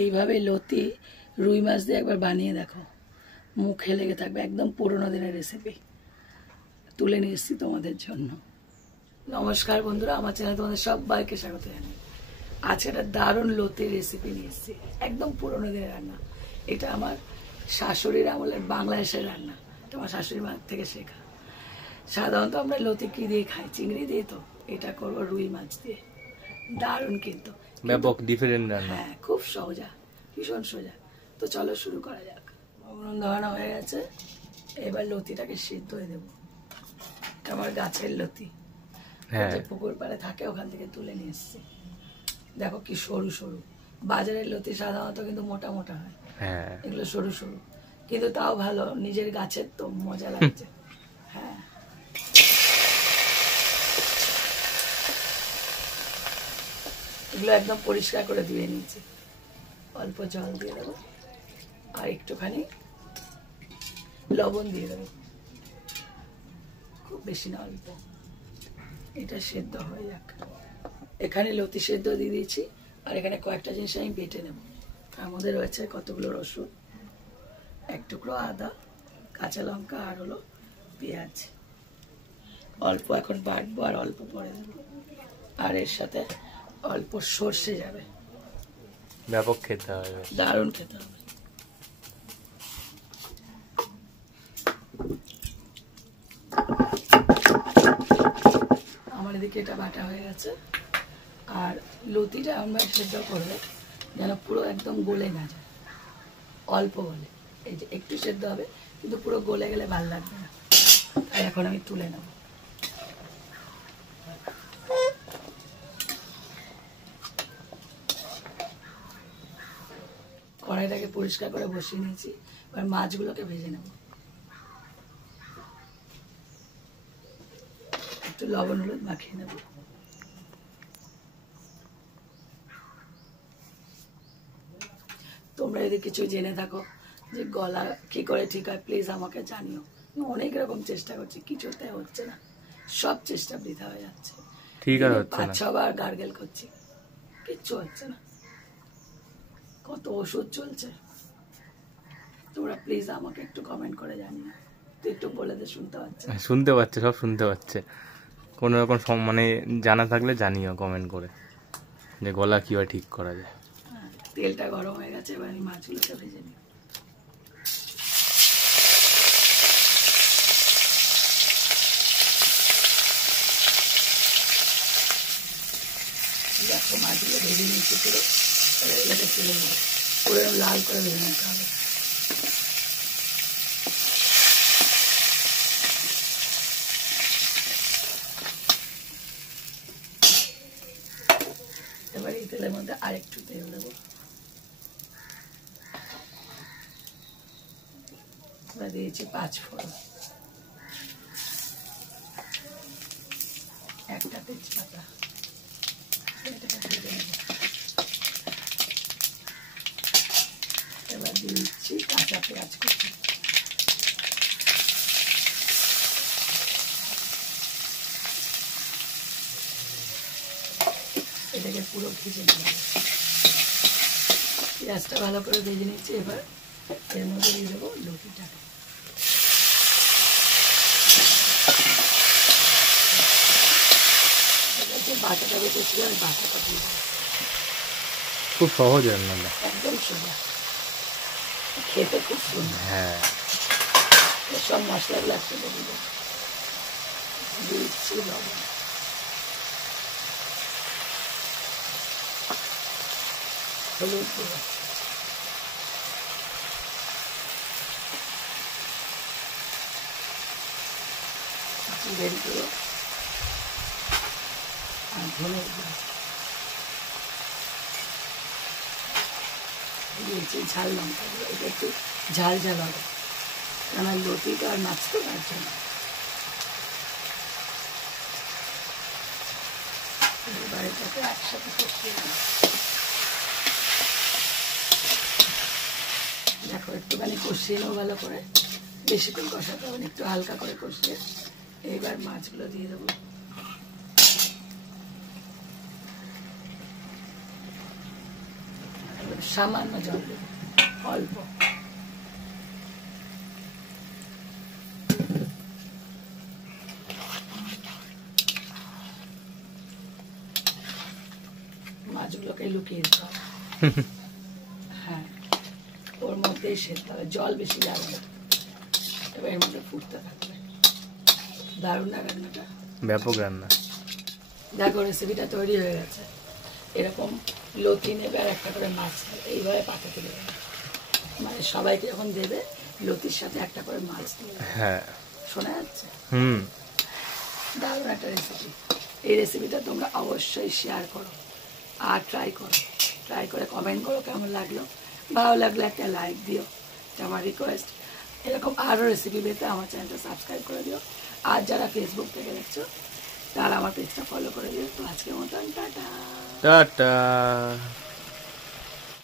এইভাবে লতি রুই মাছ দিয়ে একবার বানিয়ে দেখো, মুখে লেগে থাকবে। একদম পুরোনো দিনের রেসিপি তুলে নিয়ে এসেছি তোমাদের জন্য। নমস্কার বন্ধুরা, আমার চ্যানেলে তোমাদের সবাইকে স্বাগত জানাই। আজকে একটা দারুণ লতির রেসিপি নিয়ে এসেছি, একদম পুরোনো দিনের রান্না। এটা আমার শাশুড়ির আমলের বাংলাদেশের রান্না, এটা আমার শাশুড়ির মা থেকে শেখা। সাধারণত আমরা লতি কি দিয়ে খাই? চিংড়ি দিয়ে। তো এটা করবো রুই মাছ দিয়ে। দারুণ কিন্তু ব্যাপক ডিফারেন্ট রান্না। হ্যাঁ, খুব সোজা, ভীষণ সোজা। তো চলো শুরু করা যাক। উনুন ধরানো হয়ে গেছে, এবার লতিটাকে সিদ্ধ হয়ে দেবো। আমার গাছের লতি, যে পুকুর পাড়ে থাকে ওখান থেকে তুলে নিয়ে এসছি। দেখো কি সরু সরু। বাজারের লতি সাধারণত কিন্তু মোটা মোটা হয়, এগুলো সরু সরু, কিন্তু তাও ভালো, নিজের গাছের তো মজা লাগছে। হ্যাঁ, এগুলো একদম পরিষ্কার করে ধুয়ে নিয়েছি। অল্প জল দিয়ে দেবো আর একটুখানি লবণ দিয়ে দেবো, খুব বেশি না, অল্প। এটা সেদ্ধ হয়ে যাক। এখানে লতি সেদ্ধ দিয়ে দিয়েছি, আর এখানে কয়েকটা জিনিস আমি বেটে নেব। তার মধ্যে রয়েছে কতগুলো রসুন, এক টুকরো আদা, কাঁচা লঙ্কা, আর হলো পেঁয়াজ। অল্প এখন বাটবো আর অল্প পরে দেবো। আর এর সাথে অল্প সর্ষে যাবে। ব্যাপক খেতে হবে, দারুণ খেতে হবে। আমার এদিকে এটা বাটা হয়ে গেছে। আর লতিটা আমরা সেদ্ধ করলে যেন পুরো একদম গলে না যায়, অল্প গলে। এই যে একটু সেদ্ধ হবে, কিন্তু পুরো গলে গেলে ভালো লাগবে না। তাই এখন আমি তুলে নেব। কড়াইটাকে পরিষ্কার করে বসিয়ে নিয়েছি, এবার মাছগুলোকে ভেজে নেব। একটু লবণ হলুদ মাখিয়ে নেব। তোমরা যদি কিছু জেনে থাকো যে গলা কি করে ঠিক হয়, প্লিজ আমাকে জানিও। অনেক রকম চেষ্টা করছি, কিছুতে হচ্ছে না, সব চেষ্টা বৃথা হয়ে যাচ্ছে। ঠিক আছে, 5-6 বার গার্গেল করছি, কিচ্ছু হচ্ছে না। কত ওষুধ চলছে। তোমরা প্লিজ আমাকে একটু কমেন্ট করে জানিও। তুই একটু বলে দে, শুনতে পাচ্ছে? শুনতে পাচ্ছে, সব শুনতে পাচ্ছে। কোনো রকম মানে জানা থাকলে জানিও কমেন্ট করে, যে গলা কিভাবে ঠিক করা যায়। তেলটা গরম হয়ে গেছে, এবার আমি মাছগুলোকে ভেজে নিই। দেখো মাছগুলো ভেজে নিয়েছি পুরো, এগুলোকে তুলে নেবো। পুরো লাল করে ভেজে নিতে হবে। এবার এই তেলের মধ্যে আরেকটু তেল দেবো। এবার দিয়েছি 5 ফোড়ন, একটা তেজপাতা। এবার দিয়ে দিচ্ছি কাঁচা পেঁয়াজ কুচি। এটাকে পুরো ভেজে নেব। পেঁয়াজটা ভালো করে ভেজে নিচ্ছি। এবার এর মধ্যে দিয়ে দেবো লতিটাকে। বাটাটা বেঁচেছিল, আমি বাটাটা দিয়ে দেবো। খুব সহজ রান্না, একদম সোজা, খেতে খুব সুন্দর। হ্যাঁ, সব মশলাগুলো একসাথে দিয়ে দেবো। দিচ্ছি লবণ, হলুদ গুঁড়ো, জিরের গুঁড়ো, আর ধনের গুঁড়ো। দিয়েছি ঝাল লঙ্কা গুঁড়ো। এটা একটু ঝাল ঝাল হবে, কেন লতিটা আর মাছ তো তার জন্য। এবার এটাকে একসাথে কষিয়ে নেব। দেখো একটুখানি কষিয়ে নেবো ভালো করে, বেশিক্ষণ কষাতে হবে, একটু হালকা করে কষিয়ে এইবার মাছগুলো দিয়ে দেবো। সামান্য জল দেবো, অল্প। মাছগুলোকে লুকিয়ে দিতে হবে। হ্যাঁ, ওর মধ্যেই সেদ্ধ হবে, জল বেশি যাবে না। এবার এর মধ্যে ফুটতে থাকবে। দারুণ না রান্নাটা? ব্যাপক রান্না। দেখো রেসিপিটা তৈরি হয়ে গেছে। এরকম লতি নেবে আর একটা করে মাছ নেবে, এইভাবে পাতাতে দেবে। মানে সবাইকে যখন দেবে লতির সাথে একটা করে মাছ দেবে। হ্যাঁ, শোনা যাচ্ছে? দারুণ একটা রেসিপি। এই রেসিপিটা তোমরা অবশ্যই শেয়ার করো আর ট্রাই করে কমেন্ট করো কেমন লাগলো। ভালো লাগলে একটা লাইক দিও, এটা আমার রিকোয়েস্ট। এরকম আরও রেসিপি পেতে আমার চ্যানেলটা সাবস্ক্রাইব করে দিও। আর যারা ফেসবুক থেকে দেখছো তারা আমার পেজটা ফলো করে দিও। তো আজকের মতন টাটা। টাটা।